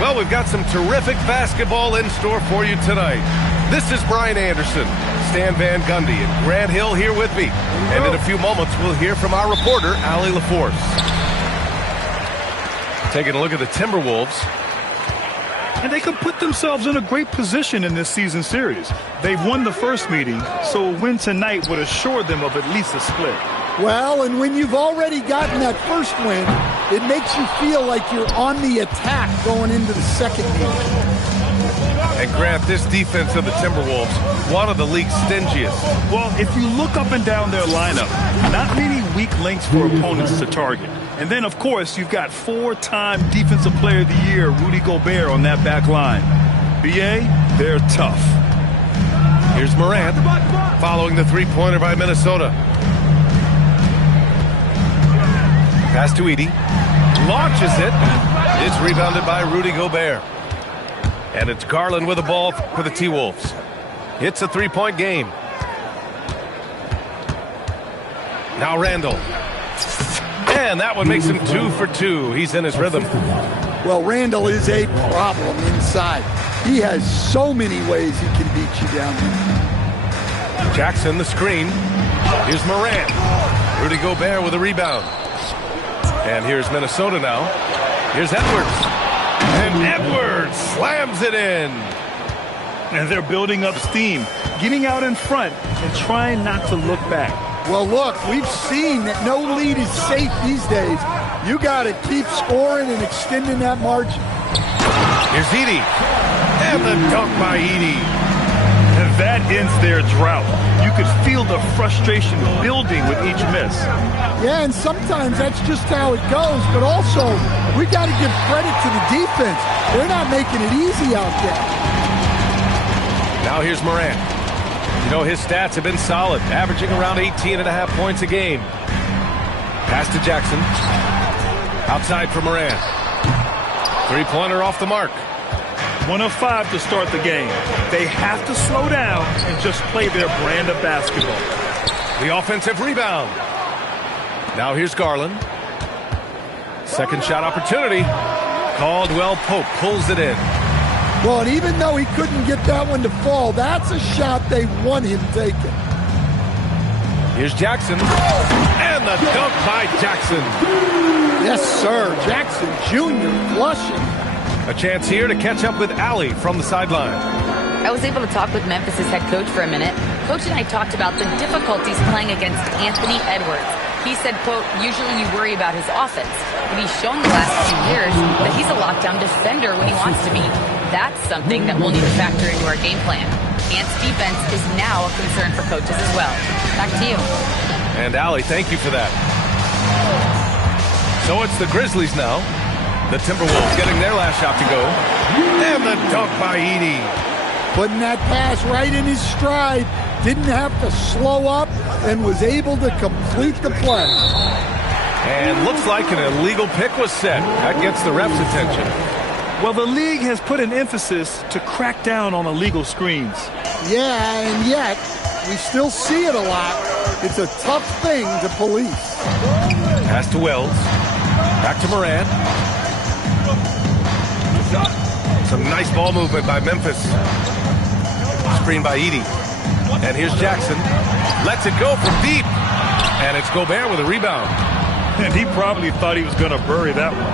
Well, we've got some terrific basketball in store for you tonight. This is Brian Anderson, Stan Van Gundy, and Grant Hill here with me. And in a few moments, we'll hear from our reporter, Allie LaForce. Taking a look at the Timberwolves. And they could put themselves in a great position in this season series. They've won the first meeting, so a win tonight would assure them of at least a split. Well, and when you've already gotten that first win, it makes you feel like you're on the attack going into the second meeting. And Grant, this defense of the Timberwolves, one of the league's stingiest. Well, if you look up and down their lineup, not many weak links for opponents to target. And then, of course, you've got four-time Defensive Player of the Year, Rudy Gobert, on that back line. BA, they're tough. Here's Morant, following the three-pointer by Minnesota. Pass to Edey. Launches it. It's rebounded by Rudy Gobert. And it's Garland with the ball for the T-Wolves. It's a three-point game. Now Randall. And that one makes him 2 for 2. He's in his rhythm. Well, Randall is a problem inside. He has so many ways he can beat you down there. Jackson, the screen. Here's Morant. Rudy Gobert with a rebound. And here's Minnesota now. Here's Edwards. And Edwards slams it in. And they're building up steam, getting out in front and trying not to look back. Well, look, we've seen that no lead is safe these days. You got to keep scoring and extending that margin. Here's Edey. And the dunk by Edey. And that ends their drought. You could feel the frustration building with each miss. Yeah, and sometimes that's just how it goes. But also, we got to give credit to the defense. They're not making it easy out there. Now here's Morant. You know, his stats have been solid, averaging around 18.5 points a game. Pass to Jackson. Outside for Morant. Three-pointer off the mark. 1 of 5 to start the game. They have to slow down and just play their brand of basketball. The offensive rebound. Now here's Garland. Second shot opportunity. Caldwell Pope pulls it in. Well, and even though he couldn't get that one to fall, that's a shot they want him taking. Here's Jackson. And the dunk by Jackson. Yes, sir. Jackson Jr. flushing. A chance here to catch up with Allie from the sideline. I was able to talk with Memphis' head coach for a minute. Coach and I talked about the difficulties playing against Anthony Edwards. He said, quote, usually you worry about his offense, but he's shown the last few years that he's a lockdown defender when he wants to be. That's something that we'll need to factor into our game plan. Ant's defense is now a concern for coaches as well. Back to you. And Allie, thank you for that. So it's the Grizzlies now. The Timberwolves getting their last shot to go. And the dunk by Edey. Putting that pass right in his stride. Didn't have to slow up and was able to complete the play. And looks like an illegal pick was set. That gets the ref's attention. Well, the league has put an emphasis to crack down on illegal screens. Yeah, and yet we still see it a lot. It's a tough thing to police. Pass to Wells. Back to Morant. Some nice ball movement by Memphis. Screen by Edey. And here's Jackson. Lets it go from deep. And it's Gobert with a rebound. And he probably thought he was going to bury that one.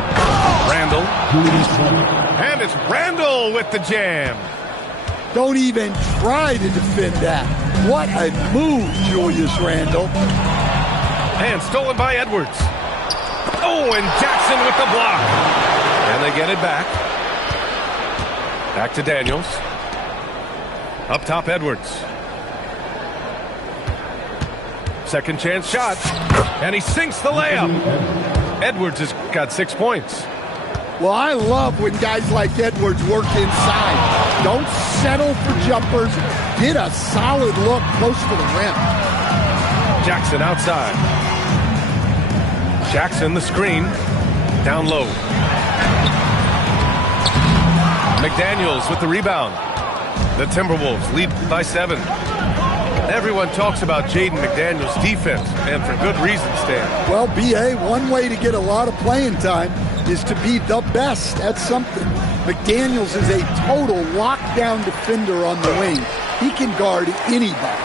Randall. And it's Randall with the jam. Don't even try to defend that. What a move, Julius Randall. And stolen by Edwards. Oh, and Jackson with the block. And they get it back. Back to Daniels. Up top, Edwards. Second chance shot. And he sinks the layup. Edwards has got 6 points. Well, I love when guys like Edwards work inside. Don't settle for jumpers. Get a solid look close to the rim. Jackson outside. Jackson, the screen. Down low. McDaniels with the rebound. The Timberwolves lead by 7. Everyone talks about Jaden McDaniels' defense, and for good reason, Stan. Well, B.A., one way to get a lot of playing time is to be the best at something. McDaniels is a total lockdown defender on the wing. He can guard anybody.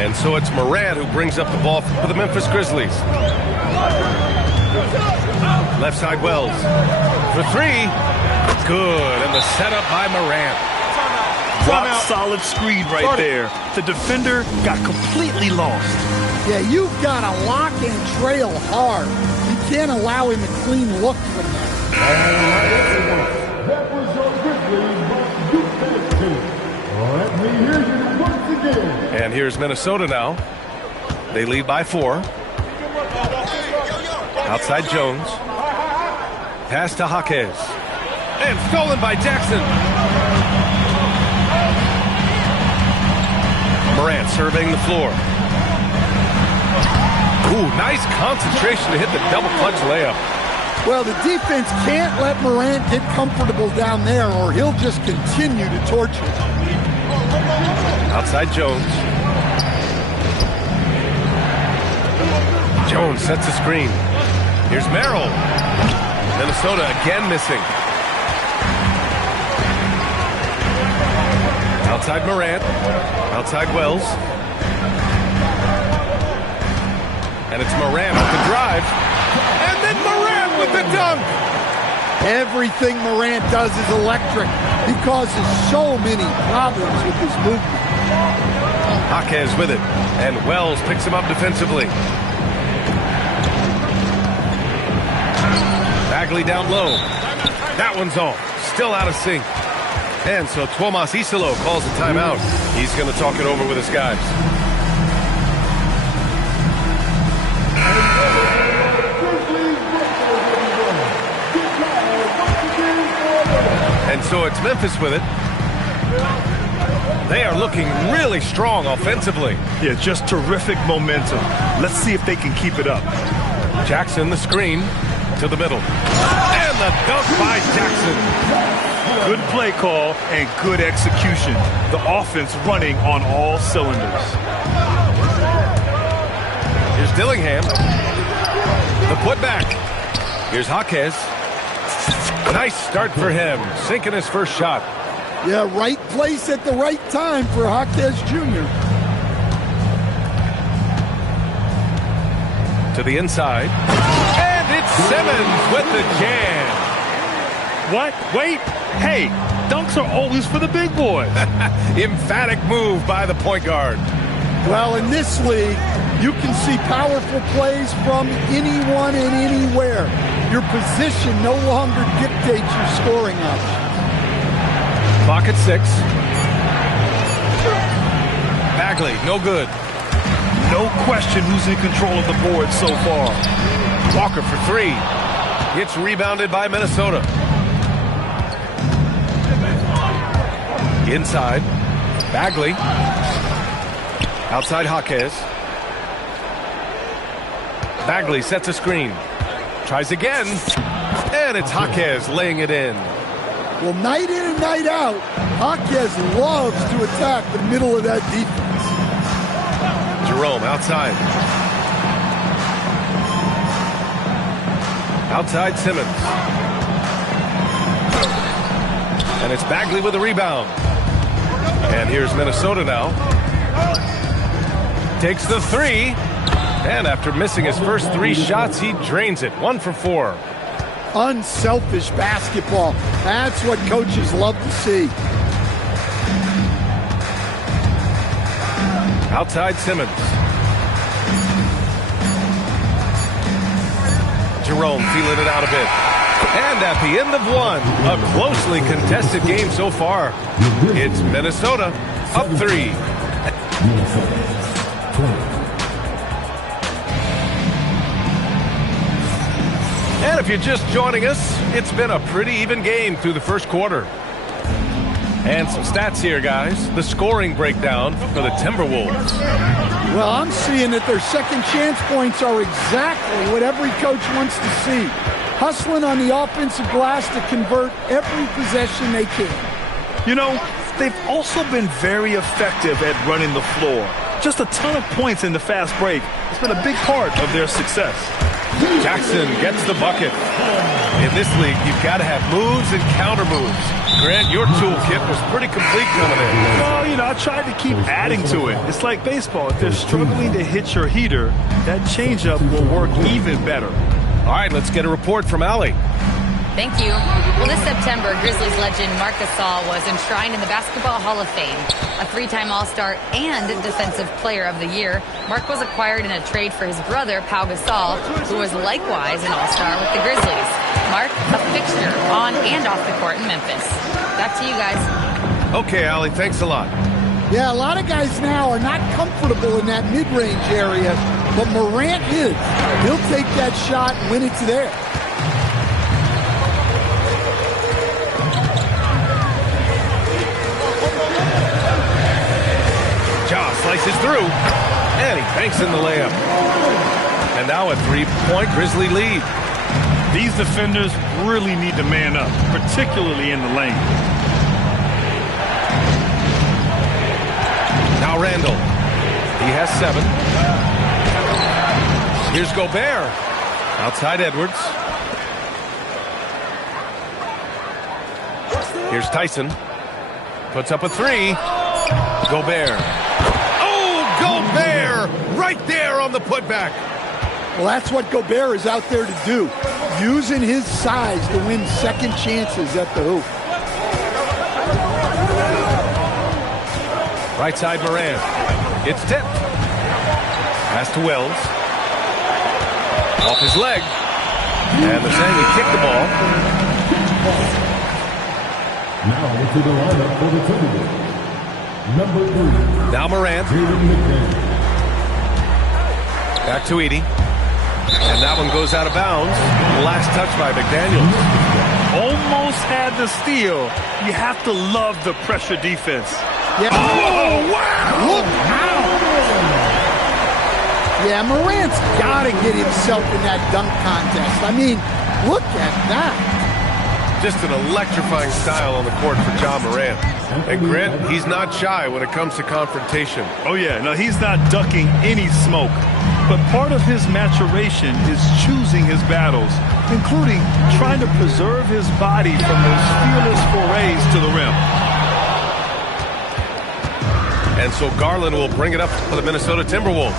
And so it's Morant who brings up the ball for the Memphis Grizzlies. Left side Wells. For three. Good. And the setup by Morant. Rock solid screen right there. The defender got completely lost. Yeah, you've got to lock and trail hard. You can't allow him a clean look from that. That was your Grizzlies versus team. Let me hear you once again. And here's Minnesota now. They lead by 4. Outside Jones. Pass to Jaquez. And stolen by Jackson. Morant surveying the floor. Ooh, nice concentration to hit the double clutch layup. Well, the defense can't let Morant get comfortable down there or he'll just continue to torture. Outside Jones. Jones sets the screen. Here's Merrill. Minnesota again missing. Outside Morant. Outside Wells. And it's Morant with the drive. And then Morant with the dunk. Everything Morant does is electric. He causes so many problems with his movement. Jaquez with it. And Wells picks him up defensively. Bagley down low. That one's off. Still out of sync. And so Twolves Isolo calls a timeout. He's going to talk it over with his guys. And so it's Memphis with it. They are looking really strong offensively. Yeah, just terrific momentum. Let's see if they can keep it up. Jackson, the screen to the middle. And the dunk by Jackson. Good play call and good execution. The offense running on all cylinders. Here's Dillingham. The putback. Here's Jaquez. Nice start for him. Sinking his first shot. Yeah, right place at the right time for Jaquez Jr. To the inside. And it's Simmons with the jam. What? Wait. Hey, dunks are always for the big boys. Emphatic move by the point guard. Well, in this league, you can see powerful plays from anyone and anywhere. Your position no longer dictates your scoring options. Clock at 6. Bagley, no good. No question who's in control of the board so far. Walker for 3. It's rebounded by Minnesota. Inside, Bagley. Outside Jaquez. Bagley sets a screen. Tries again. And it's Jaquez laying it in. Well, night in and night out, Jaquez loves to attack the middle of that defense. Jerome outside. Outside Simmons. And it's Bagley with a rebound. And here's Minnesota now. Takes the 3. And after missing his first 3 shots, he drains it. 1 for 4. Unselfish basketball. That's what coaches love to see. Outside Simmons. Jerome feeling it out a bit. And at the end of 1, a closely contested game so far. It's Minnesota up 3. And if you're just joining us, it's been a pretty even game through the first quarter. And some stats here, guys. The scoring breakdown for the Timberwolves. Well, I'm seeing that their second chance points are exactly what every coach wants to see. Hustling on the offensive glass to convert every possession they can. You know, they've also been very effective at running the floor. Just a ton of points in the fast break. It's been a big part of their success. Jackson gets the bucket. In this league, you've got to have moves and counter moves. Grant, your toolkit was pretty complete coming in. Well, you know, I tried to keep adding to it. It's like baseball. If they're struggling to hit your heater, that changeup will work even better. All right, let's get a report from Allie. Thank you. Well, this September, Grizzlies legend Marc Gasol was enshrined in the Basketball Hall of Fame. A three-time All-Star and Defensive Player of the Year, Marc was acquired in a trade for his brother, Pau Gasol, who was likewise an All-Star with the Grizzlies. Marc, a fixture on and off the court in Memphis. Back to you guys. Okay, Allie, thanks a lot. Yeah, a lot of guys now are not comfortable in that mid-range area, but Morant is. He'll take that shot when it's there. Slices through, and he banks in the layup. And now a three-point Grizzly lead. These defenders really need to man up, particularly in the lane. Now Randall. He has 7. Here's Gobert. Outside Edwards. Here's Tyson. Puts up a 3. Gobert. Gobert right there on the putback. Well, that's what Gobert is out there to do, using his size to win second chances at the hoop. Right side Morant. It's tipped. Pass to Wells. Off his leg. And they're saying he kicked the ball. Now into the lineup for the Timberwolves. Number 3. Now Morant. Back to Edey. And that one goes out of bounds. Last touch by McDaniels. Almost had the steal. You have to love the pressure defense. Yeah. Oh, wow! Look out! Yeah, Morant's got to get himself in that dunk contest. I mean, look at that. Just an electrifying style on the court for John Morant. And Grant, he's not shy when it comes to confrontation. Oh, yeah. No, he's not ducking any smoke. But part of his maturation is choosing his battles, including trying to preserve his body from those fearless forays to the rim. And so Garland will bring it up for the Minnesota Timberwolves.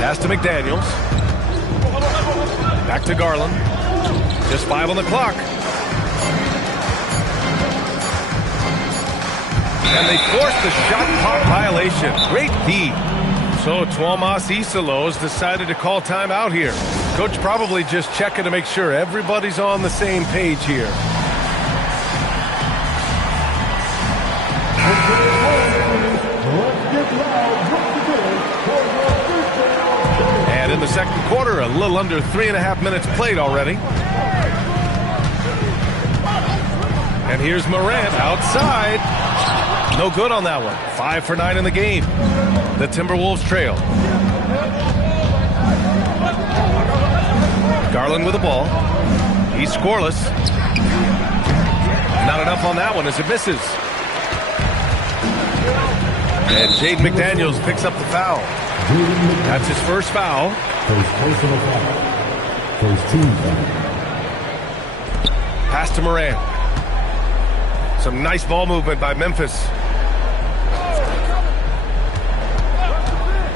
Pass to McDaniels. Back to Garland. Just 5 on the clock. And they forced the shot clock violation. Great D. So Twolves Isalos decided to call timeout here. Coach probably just checking to make sure everybody's on the same page here. And in the second quarter, a little under 3.5 minutes played already. And here's Morant outside. No good on that one. 5 for 9 in the game. The Timberwolves trail. Garland with the ball. He's scoreless. Not enough on that one as it misses. And Jaden McDaniels picks up the foul. That's his first foul. First personal foul. First team foul. Pass to Morant. Some nice ball movement by Memphis.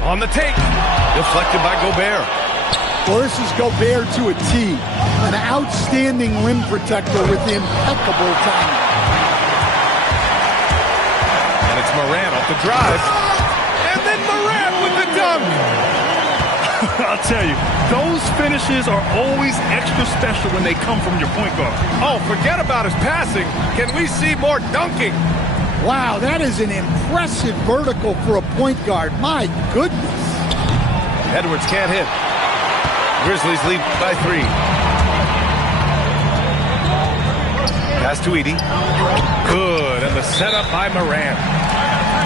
On the take. Deflected by Gobert. Well, this is Gobert to a T. An outstanding rim protector with impeccable timing. And it's Morant off the drive. And then Morant with the dunk. I'll tell you, those finishes are always extra special when they come from your point guard. Oh, forget about his passing. Can we see more dunking? Wow, that is an impressive vertical for a point guard. My goodness. Edwards can't hit. Grizzlies lead by 3. Pass to Edey. Good, and the setup by Morant.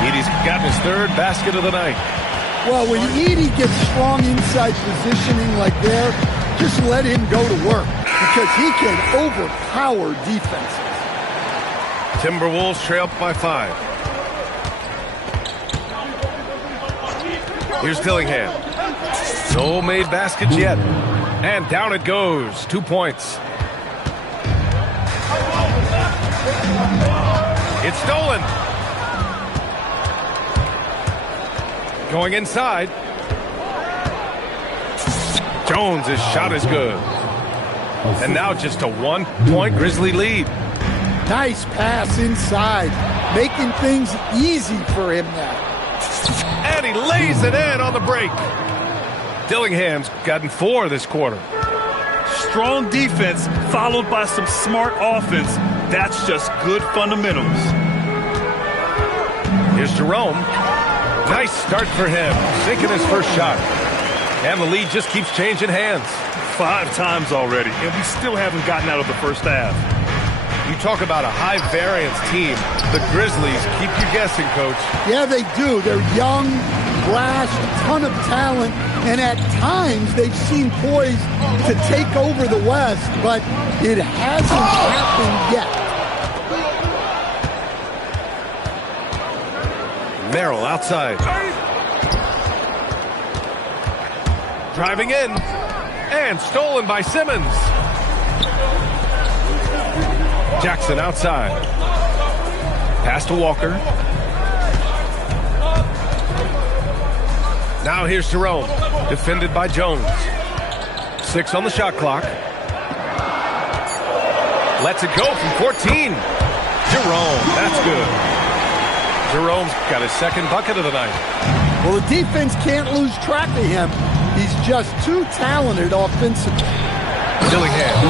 Edey's gotten his 3rd basket of the night. Well, when Edey gets strong inside positioning like there, just let him go to work because he can overpower defenses. Timberwolves trail by 5. Here's Dillingham. No made baskets yet. And down it goes. 2 points. It's stolen. Going inside. Jones' shot is good. And now just a 1-point Grizzly lead. Nice pass inside, making things easy for him now. And he lays it in on the break. Dillingham's gotten 4 this quarter. Strong defense followed by some smart offense. That's just good fundamentals. Here's Jerome. Nice start for him, sinking his first shot. And the lead just keeps changing hands. 5 times already, and we still haven't gotten out of the first half. You talk about a high-variance team. The Grizzlies keep you guessing, Coach. Yeah, they do. They're young, brash, a ton of talent, and at times they've seemed poised to take over the West, but it hasn't happened yet. Merrill outside. Driving in. And stolen by Simmons. Jackson outside. Pass to Walker. Now here's Jerome. Defended by Jones. 6 on the shot clock. Lets it go from 14. Jerome, that's good. Jerome's got his second bucket of the night. Well, the defense can't lose track of him. He's just too talented offensively. Dillingham.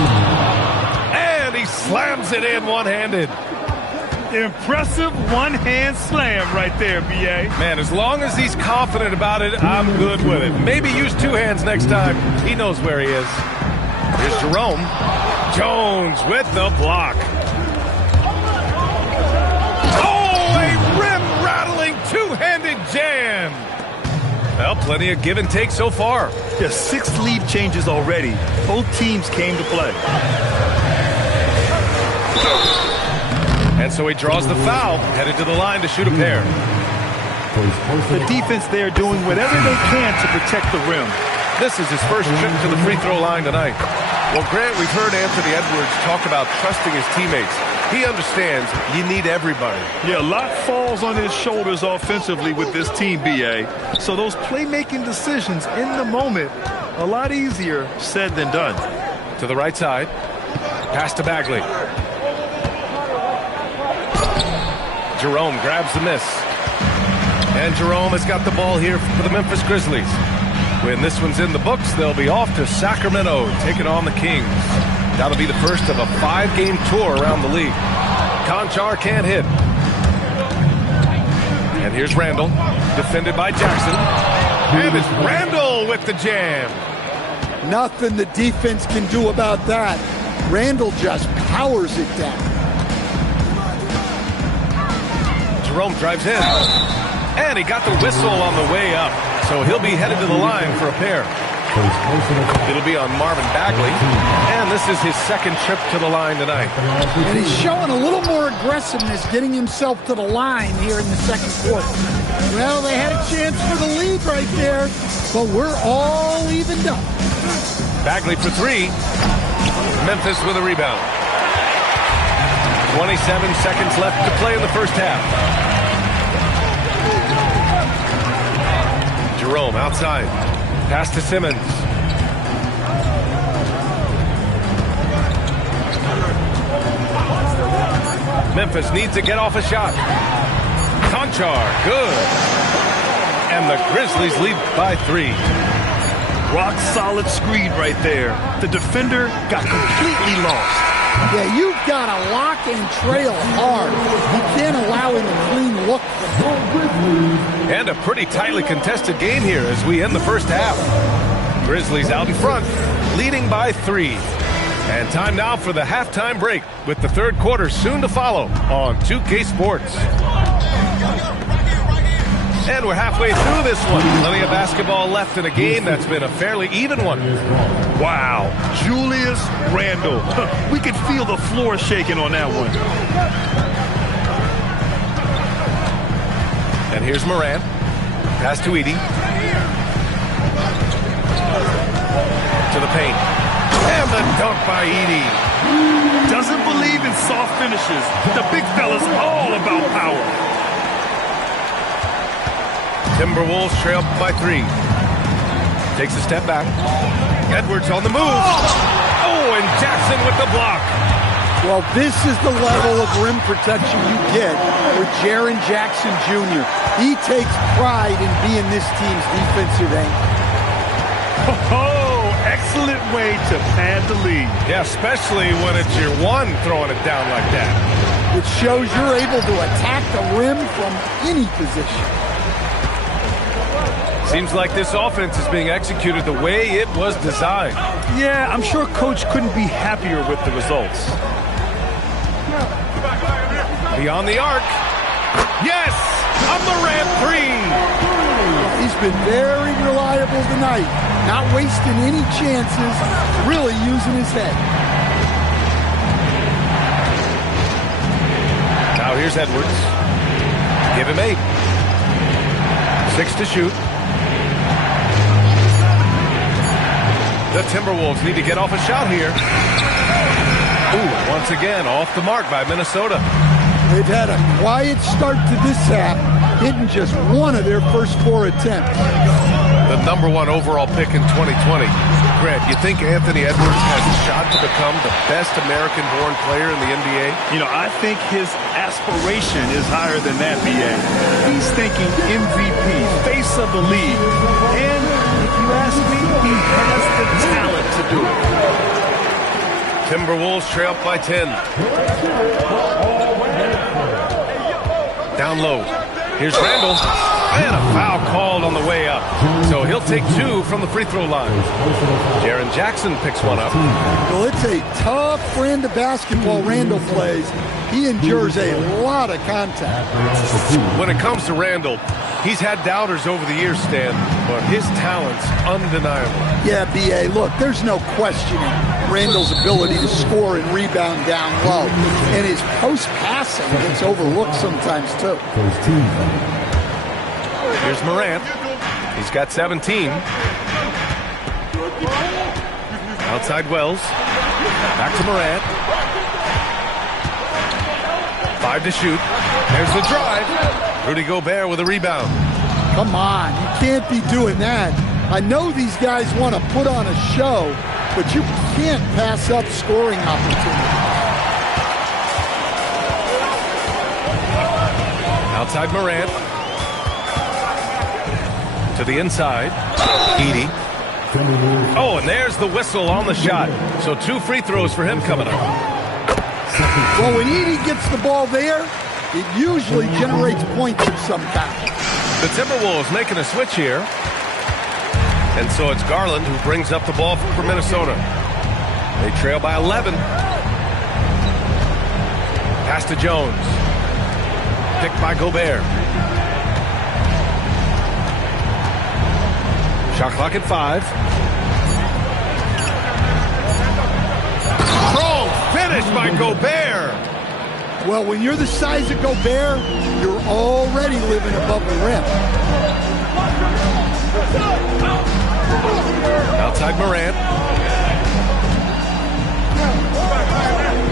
And he slams it in one-handed. Impressive one-hand slam right there, B.A. Man, as long as he's confident about it, I'm good with it. Maybe use 2 hands next time. He knows where he is. Here's Jerome. Jones with the block. Oh, a rim-rattling 2-handed jam. Well, plenty of give and take so far. There's 6 lead changes already. Both teams came to play. And so he draws the foul, headed to the line to shoot a pair. The defense there doing whatever they can to protect the rim. This is his first trip to the free throw line tonight. Well, Grant, we've heard Anthony Edwards talk about trusting his teammates. He understands you need everybody. Yeah, a lot falls on his shoulders offensively with this team, B.A. So those playmaking decisions in the moment, a lot easier said than done. To the right side. Pass to Bagley. Jerome grabs the miss. And Jerome has got the ball here for the Memphis Grizzlies. When this one's in the books, they'll be off to Sacramento, taking on the Kings. That'll be the first of a 5-game tour around the league. Conchar can't hit. And here's Randall, defended by Jackson. And it's Randall with the jam. Nothing the defense can do about that. Randall just powers it down. Jerome drives in. And he got the whistle on the way up. So he'll be headed to the line for a pair. It'll be on Marvin Bagley. And this is his second trip to the line tonight. And he's showing a little more aggressiveness getting himself to the line here in the second quarter. Well, they had a chance for the lead right there, but we're all evened up. Bagley for 3. Memphis with a rebound. 27 seconds left to play in the first half. Jerome outside. Pass to Simmons. Memphis needs to get off a shot. Conchar, good. And the Grizzlies lead by 3. Rock solid screen right there. The defender got completely lost. Yeah, you've got to lock and trail hard. You can't allow him a clean look. And a pretty tightly contested game here as we end the first half. Grizzlies out in front, leading by 3. And time now for the halftime break with the third quarter soon to follow on 2K Sports. And we're halfway through this one. Plenty of basketball left in a game that's been a fairly even one. Wow, Julius Randle. We could feel the floor shaking on that one. And here's Morant. Pass to Edey. To the paint. And the dunk by Edey. Doesn't believe in soft finishes. The big fella's all about power. Timberwolves trail by 3. Takes a step back. Edwards on the move. Oh, and Jackson with the block. Well, this is the level of rim protection you get with Jaren Jackson Jr. He takes pride in being this team's defensive anchor. Oh, excellent way to pad the lead. Yeah, especially when it's your one throwing it down like that. It shows you're able to attack the rim from any position. Seems like this offense is being executed the way it was designed. Yeah, I'm sure Coach couldn't be happier with the results. Beyond the arc. Yes! A Morant 3! He's been very reliable tonight. Not wasting any chances, really using his head. Now here's Edwards. Give him 8. 6 to shoot. The Timberwolves need to get off a shot here. Ooh, once again, off the mark by Minnesota. They've had a quiet start to this half, hitting just one of their first 4 attempts. The #1 overall pick in 2020. Grant, you think Anthony Edwards has a shot to become the best American-born player in the NBA? You know, I think his aspiration is higher than that, B.A. He's thinking MVP, face of the league. And if you ask me, he has the talent to do it. Timberwolves trail by 10. Down low. Here's Randall. And a foul called on the way up. So he'll take 2 from the free throw line. Jaren Jackson picks one up. Well, it's a tough brand of basketball Randall plays. He endures a lot of contact. When it comes to Randall, he's had doubters over the years, Stan, but his talent's undeniable. Yeah, B.A., look, there's no questioning Randall's ability to score and rebound down low. And his post-passing gets overlooked sometimes, too. Here's Morant. He's got 17. Outside Wells. Back to Morant. 5 to shoot. There's the drive. Rudy Gobert with a rebound. Come on, you can't be doing that. I know these guys want to put on a show, but you can't pass up scoring opportunities. Outside Morant. To the inside. Edey. Oh, and there's the whistle on the shot. So 2 free throws for him coming up. Well, when Edey gets the ball there, it usually generates points of some kind. The Timberwolves making a switch here. And so it's Garland who brings up the ball for Minnesota. They trail by 11. Pass to Jones. Picked by Gobert. Shot clock at 5. Strong finish by Gobert. Well, when you're the size of Gobert, you're already living above the rim. Outside Morant.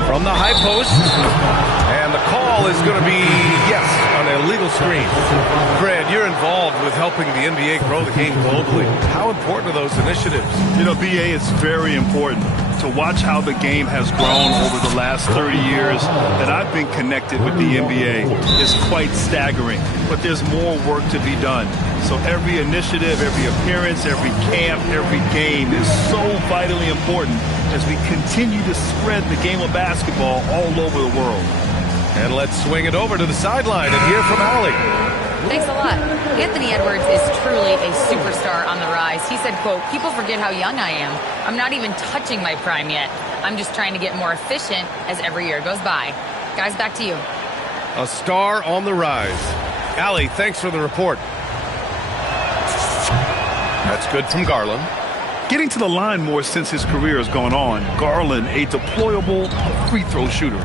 From the high post. And the call is going to be, yes, an illegal screen. Grant, you're involved with helping the NBA grow the game globally. How important are those initiatives? You know, B.A., it's very important to watch how the game has grown over the last 30 years that I've been connected with the NBA. It's quite staggering, but there's more work to be done. So every initiative, every appearance, every camp, every game is so vitally important as we continue to spread the game of basketball all over the world. And let's swing it over to the sideline and hear from Allie. Thanks a lot. Anthony Edwards is truly a superstar on the rise. He said, quote, "People forget how young I am. I'm not even touching my prime yet. I'm just trying to get more efficient as every year goes by." Guys, back to you. A star on the rise. Allie, thanks for the report. That's good from Garland. Getting to the line more since his career has gone on. Garland, a deployable free throw shooter.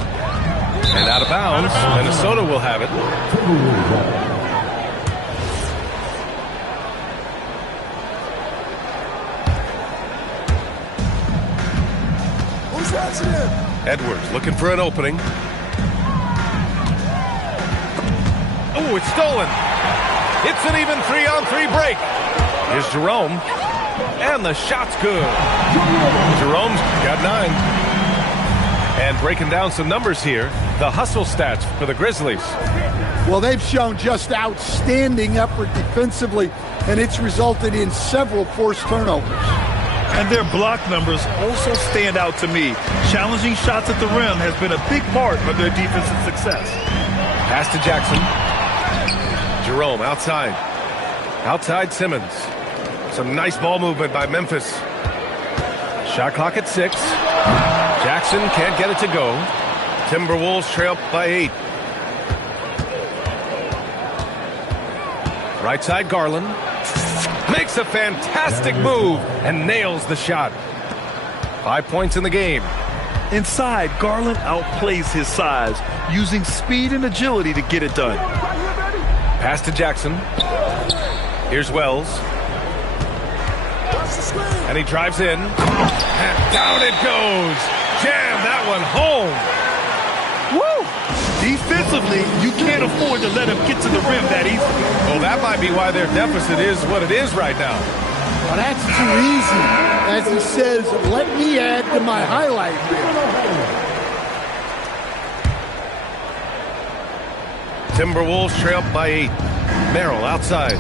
And out of bounds, Minnesota will have it. Edwards looking for an opening. Oh, it's stolen. It's an even 3-on-3 break. Here's Jerome. And the shot's good. Jerome's got 9. And breaking down some numbers here, the hustle stats for the Grizzlies. Well, they've shown just outstanding effort defensively, and it's resulted in several forced turnovers. And their block numbers also stand out to me. Challenging shots at the rim has been a big part of their defensive success. Pass to Jackson. Jerome outside. Outside Simmons. Some nice ball movement by Memphis. Shot clock at 6. Jackson can't get it to go. Timberwolves trail by 8. Right side Garland. Makes a fantastic move and nails the shot. 5 points in the game. Inside, Garland outplays his size, using speed and agility to get it done. Pass to Jackson. Here's Wells. And he drives in. And down it goes. Jam that one home. Woo! Defensively, you can't afford to let him get to the rim that easily. Well, that might be why their deficit is what it is right now. Well, that's too easy. As he says, let me add to my highlight reel. Timberwolves trail by 8. Merrill outside.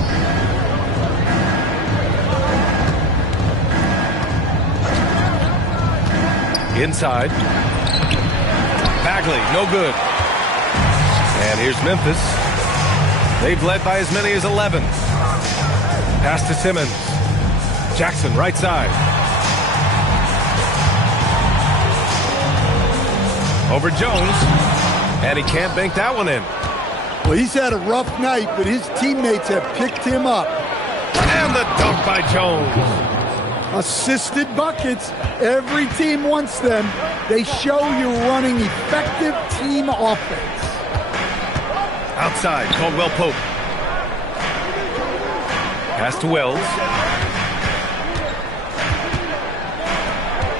Inside. Bagley, no good. And here's Memphis. They've led by as many as 11. Pass to Simmons. Jackson, right side. Over Jones. And he can't bank that one in. Well, he's had a rough night, but his teammates have picked him up. And the dunk by Jones. Assisted buckets. Every team wants them. They show you're running effective team offense. Outside, Caldwell Pope. Pass to Wells.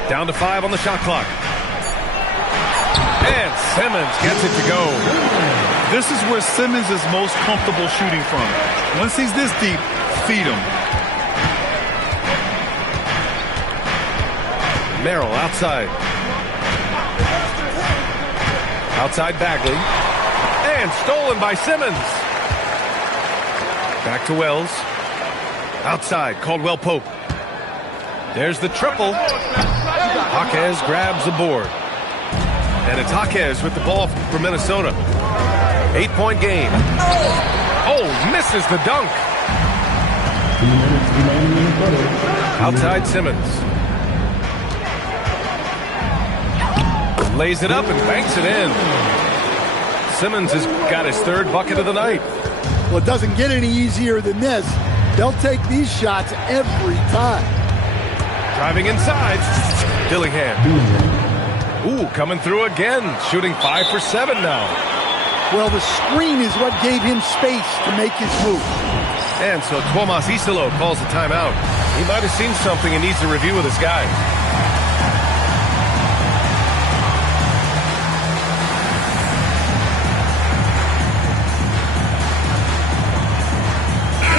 Down to 5 on the shot clock. And Simmons gets it to go. This is where Simmons is most comfortable shooting from. Once he's this deep, feed him. Merrill outside. Outside Bagley. And stolen by Simmons. Back to Wells. Outside, Caldwell Pope. There's the triple. Jaquez grabs the board. And it's Jaquez with the ball for Minnesota. 8-point game. Oh, misses the dunk. Outside Simmons. Lays it up and banks it in. Simmons has got his 3rd bucket of the night. Well, it doesn't get any easier than this. They'll take these shots every time. Driving inside. Dillingham. Ooh, coming through again. Shooting 5 for 7 now. Well, the screen is what gave him space to make his move. And so Tuomas Isalo calls the timeout. He might have seen something and needs to review with his guys.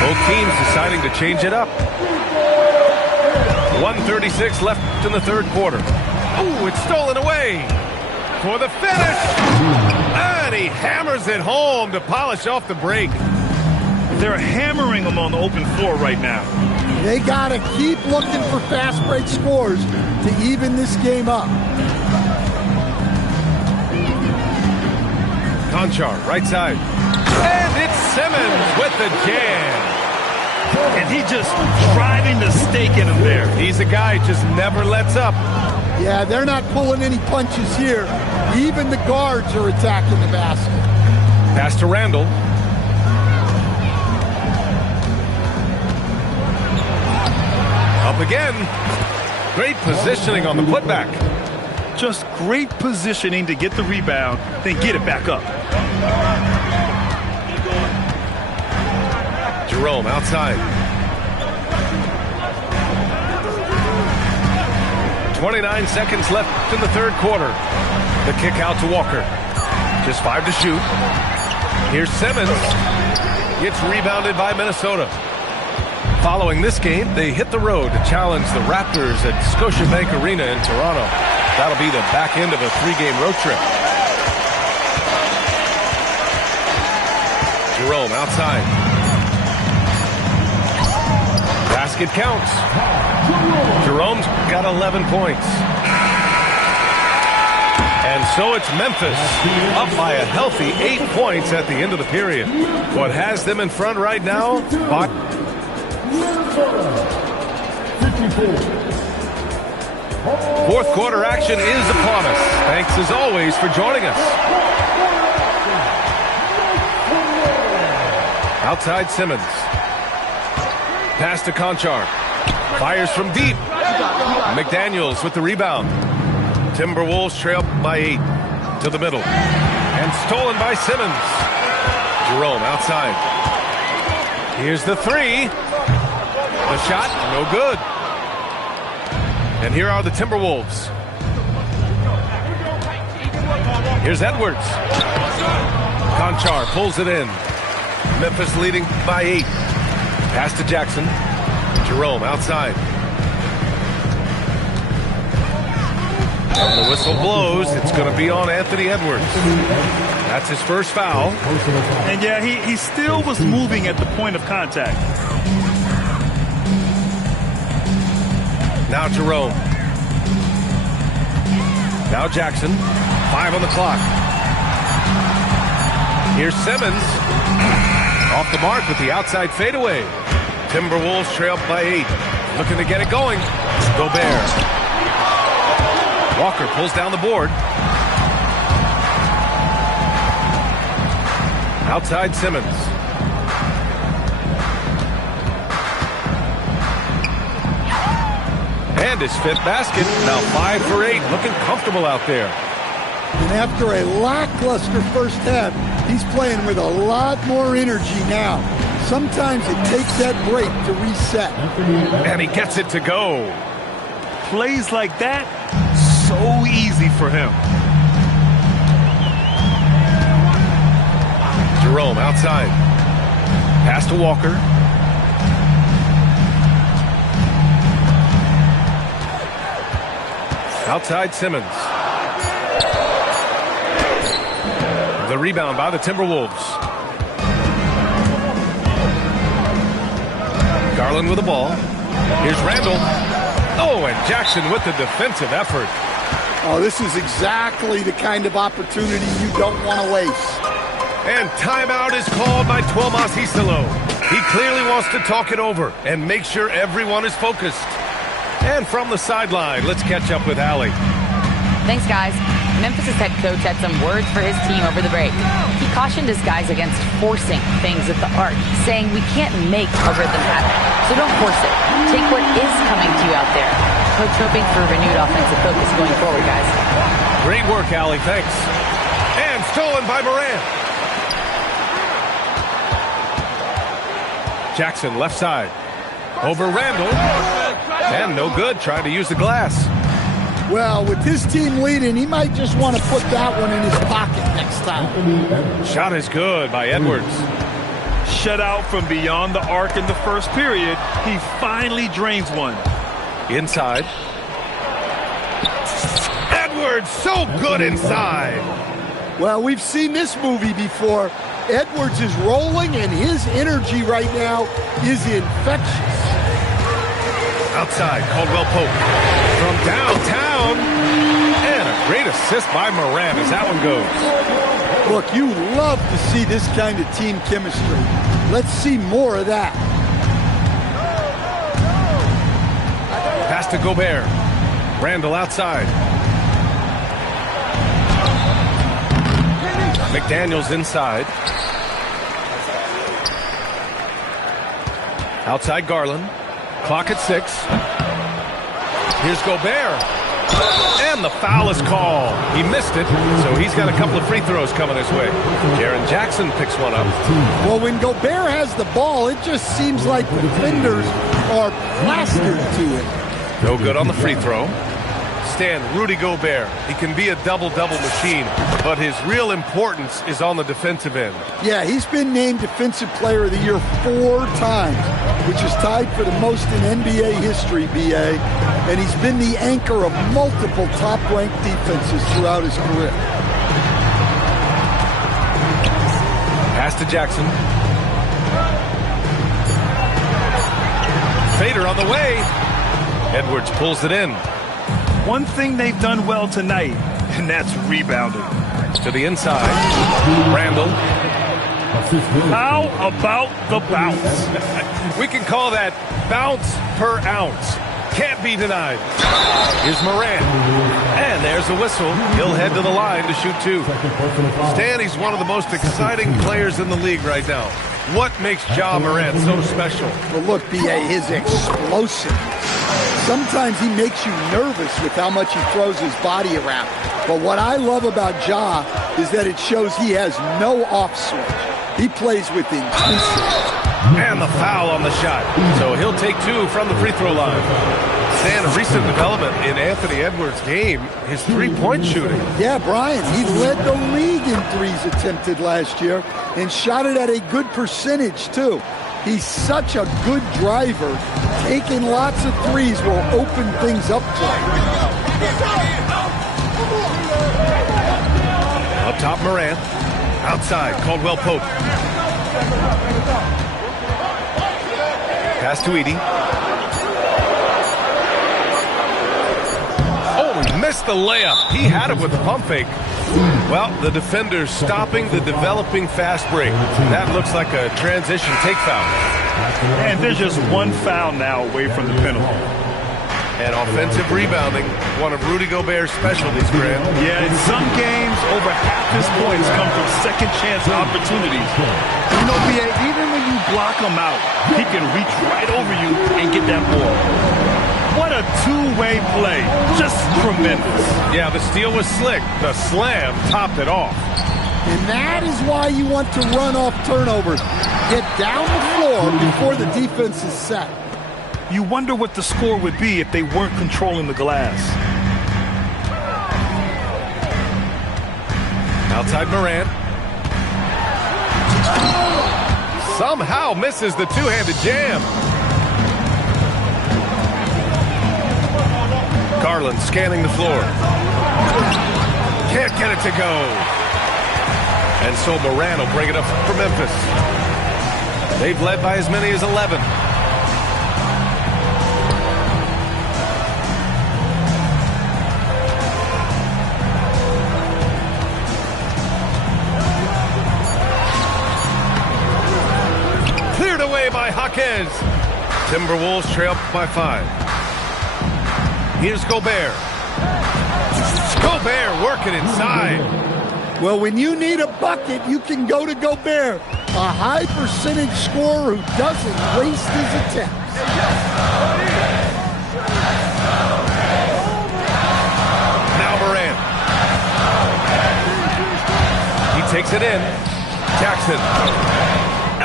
Both teams deciding to change it up. 1:36 left in the 3rd quarter. Ooh, it's stolen away for the finish. And he hammers it home to polish off the break. They're hammering him on the open floor right now. They got to keep looking for fast break scores to even this game up. Conchar, right side. And it's Simmons with the jam. And he just driving the stake in him there. He's a guy who just never lets up. Yeah, they're not pulling any punches here. Even the guards are attacking the basket. Pass to Randall. Up again. Great positioning on the putback. Just great positioning to get the rebound, then get it back up. Jerome outside. 29 seconds left in the third quarter. The kick out to Walker. Just 5 to shoot. Here's Simmons. Gets rebounded by Minnesota. Following this game, they hit the road to challenge the Raptors at Scotiabank Arena in Toronto. That'll be the back end of a 3-game road trip. Jerome outside. Basket counts. Jerome's got 11 points. And so it's Memphis up by a healthy 8 points at the end of the period. What has them in front right now? Fourth quarter action is upon us. Thanks as always for joining us. Outside Simmons. Pass to Conchar. Fires from deep. McDaniels with the rebound. Timberwolves trail by 8 to the middle. And stolen by Simmons. Jerome outside. Here's the 3. The shot, no good. And here are the Timberwolves. Here's Edwards. Conchar pulls it in. Memphis leading by 8. Pass to Jackson. Jerome outside. And the whistle blows. It's going to be on Anthony Edwards. That's his first foul. And yeah, he still was moving at the point of contact. Now Jerome. Now Jackson. 5 on the clock. Here's Simmons. Off the mark with the outside fadeaway. Timberwolves trail by 8. Looking to get it going. Gobert. Walker pulls down the board. Outside Simmons. And his 5th basket. Now 5 for 8. Looking comfortable out there. And after a lackluster first half, he's playing with a lot more energy now. Sometimes it takes that break to reset. And he gets it to go. Plays like that, so easy for him. Jerome outside. Pass to Walker. Outside Simmons. The rebound by the Timberwolves. Garland with the ball. Here's Randall. Oh, and Jackson with the defensive effort. Oh, this is exactly the kind of opportunity you don't want to waste. And timeout is called by Twolves Hisalo. He clearly wants to talk it over and make sure everyone is focused. And from the sideline, let's catch up with Allie. Thanks, guys. Memphis' head coach had some words for his team over the break. He cautioned his guys against forcing things at the arc, saying we can't make a rhythm happen, so don't force it. Take what is coming to you out there. Coach hoping for renewed offensive focus going forward, guys. Great work, Allie. Thanks. And stolen by Moran. Jackson left side. Over Randall. And no good. Trying to use the glass. Well, with his team leading, he might just want to put that one in his pocket next time. Shot is good by Edwards. Shut out from beyond the arc in the first period. He finally drains one. Inside. Edwards, so good inside. Well, we've seen this movie before. Edwards is rolling, and his energy right now is infectious. Outside, Caldwell Pope. From downtown. And a great assist by Moran as that one goes. Look, you love to see this kind of team chemistry. Let's see more of that. Pass to Gobert. Randall outside. McDaniels inside. Outside Garland. Clock at 6. Here's Gobert. And the foul is called. He missed it, so he's got a couple of free throws coming his way. Jaren Jackson picks one up. Well, when Gobert has the ball, it just seems like the defenders are plastered to it. No good on the free throw. Stan, Rudy Gobert, he can be a double-double machine, but his real importance is on the defensive end. Yeah, he's been named Defensive Player of the Year 4 times, which is tied for the most in NBA history, BA. And he's been the anchor of multiple top-ranked defenses throughout his career. Pass to Jackson. Fader on the way. Edwards pulls it in. One thing they've done well tonight, and that's rebounding. To the inside. Randall. How about the bounce? We can call that bounce per ounce. Can't be denied. Here's Morant. And there's a whistle. He'll head to the line to shoot 2. Stan, he's one of the most exciting players in the league right now. What makes Ja Morant so special? Well, look, B.A., his explosiveness. Sometimes he makes you nervous with how much he throws his body around. But what I love about Ja is that it shows he has no off switch. He plays with intensity. And the foul on the shot. So he'll take 2 from the free throw line. Stan, a recent development in Anthony Edwards' game, his three-point shooting. Yeah, Brian, he led the league in threes attempted last year and shot it at a good percentage, too. He's such a good driver. Taking lots of threes will open things up for him. Up top, Morant. Outside, Caldwell Pope. Pass to Edey. Oh, he missed the layup. He had it with the pump fake. Well, the defender's stopping the developing fast break. That looks like a transition take foul. And there's just one foul now away from the penalty. And offensive rebounding, one of Rudy Gobert's specialties, Grant. Yeah, in some games, over half his points come from second chance opportunities. You know, BA, even when you block him out, he can reach right over you and get that ball. What a two-way play. Just tremendous. Yeah, the steal was slick. The slam topped it off. And that is why you want to run off turnovers. Get down the floor before the defense is set. You wonder what the score would be if they weren't controlling the glass. Outside Morant. Somehow misses the two-handed jam. Garland scanning the floor. Can't get it to go. And so Morant will bring it up for Memphis. They've led by as many as 11. Cleared away by Jaquez. Timberwolves trail by 5. Here's Gobert. Gobert working inside. Well, when you need a bucket, you can go to Gobert. A high percentage scorer who doesn't waste his attempts. Now Morant. He takes it in. Jackson.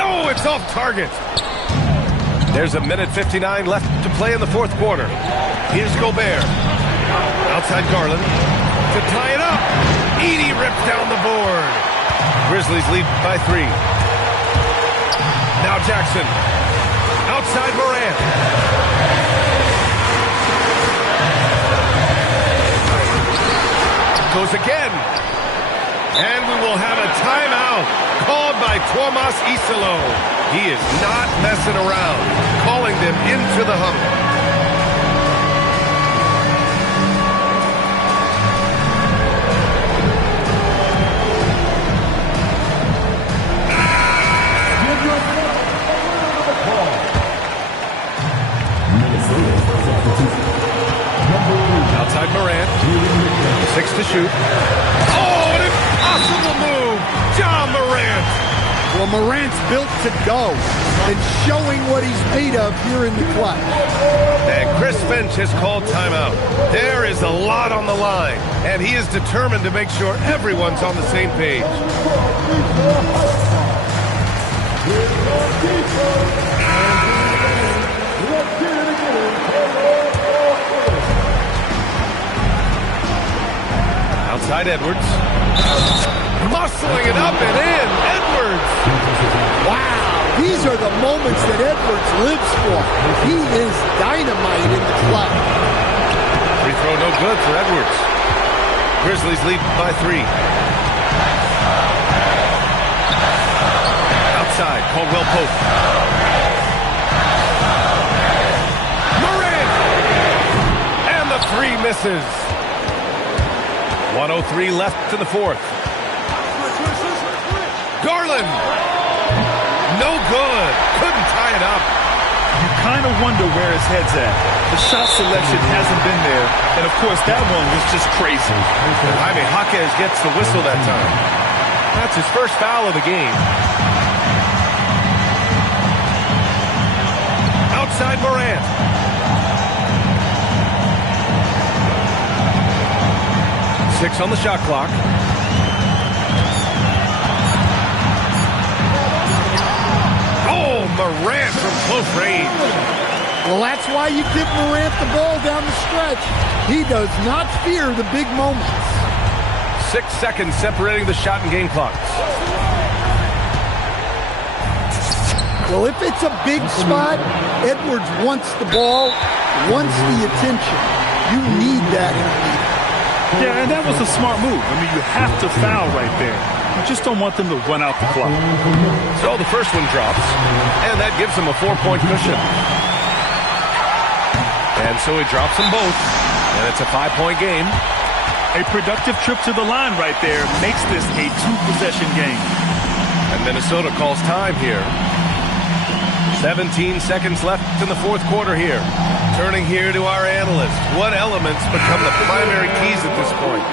Oh, it's off target. There's a minute 59 left to play in the fourth quarter. Here's Gobert. Outside Garland. To tie it up. Edey rips down the board. Grizzlies lead by 3. Now Jackson. Outside Morant. Goes again. And we will have a timeout called by Tomas Isalo. He is not messing around, calling them into the huddle. Outside Morant. 6 to shoot. Oh, an impossible move. Ja Morant. Well, Morant's built to go and showing what he's made of here in the clutch. And Chris Finch has called timeout. There is a lot on the line, and he is determined to make sure everyone's on the same page. Outside Edwards. Muscling it up and in. Edwards. Wow, these are the moments that Edwards lives for. He is dynamite in the clutch. Free throw no good for Edwards. Grizzlies lead by 3. Outside, Caldwell Pope. Morant! And the 3 misses. 1:03 left in the fourth. Garland! No good. Couldn't tie it up. You kind of wonder where his head's at. The shot selection hasn't been there. And, of course, that one was just crazy. Jaime Jaquez gets the whistle that time. That's his first foul of the game. Outside Morant. Six on the shot clock. Oh, Morant from close range. Well, that's why you give Morant the ball down the stretch. He does not fear the big moments. 6 seconds separating the shot and game clocks. Well, if it's a big spot, Edwards wants the ball, wants the attention. You need that in a lead. Yeah, and that was a smart move. I mean, you have to foul right there. You just don't want them to run out the clock. So the first one drops, and that gives him a 4-point cushion. And so he drops them both, and it's a 5-point game. A productive trip to the line right there makes this a 2-possession game. And Minnesota calls time here. 17 seconds left in the fourth quarter here. Turning here to our analyst. What elements become the primary keys at this point?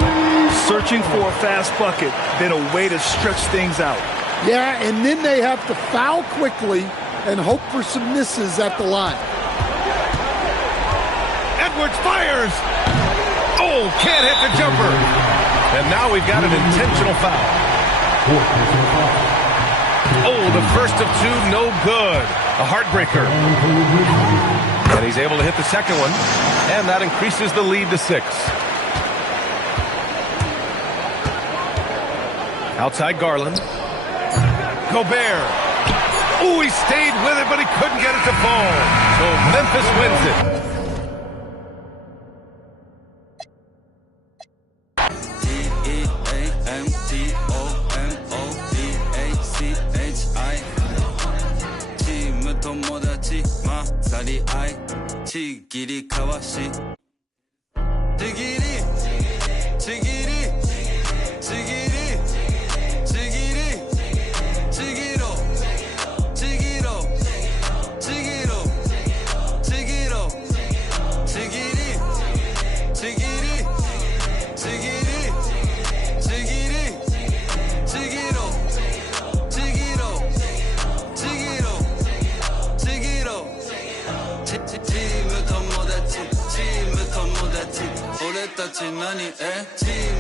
Searching for a fast bucket, then a way to stretch things out. Yeah, and then they have to foul quickly and hope for some misses at the line. Edwards fires. Oh, can't hit the jumper. And now we've got an intentional foul. Oh, the first of 2, no good. A heartbreaker. And he's able to hit the second one. And that increases the lead to 6. Outside Garland. Gobert. Oh, he stayed with it, but he couldn't get it to fall. So Memphis wins it. Team